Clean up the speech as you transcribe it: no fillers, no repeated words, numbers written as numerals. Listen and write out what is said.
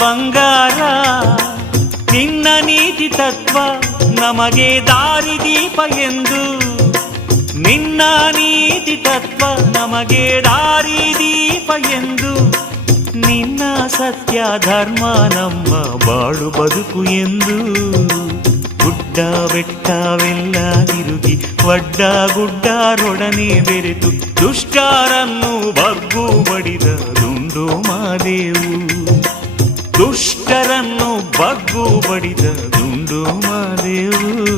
ಬಂಗಾರ ನಿನ್ನ ನೀತಿ ತತ್ವ ನಮಗೆ ದಾರಿದೀಪ ಎಂದು, ನಿನ್ನ ನೀತಿ ತತ್ವ ನಮಗೆ ದಾರಿದೀಪ ಎಂದು, ನಿನ್ನ ಸತ್ಯ ಧರ್ಮ ನಮ್ಮ ಬಾಳು ಬದುಕು ಎಂದು. ಗುಡ್ಡ ಬೆಟ್ಟವೆಲ್ಲ ತಿರುಗಿ ಒಡ್ಡ ಗುಡ್ಡರೊಡನೆ ಬೆರೆತು ದುಷ್ಟರನ್ನು ಬಗ್ಗು ಬಡಿದ ದುಂಡು ಮಾದೇವು, ದುಷ್ಟರನ್ನು ಬಗ್ಗು ಬಡಿದ ದುಂಡು ಮಾದೇವು.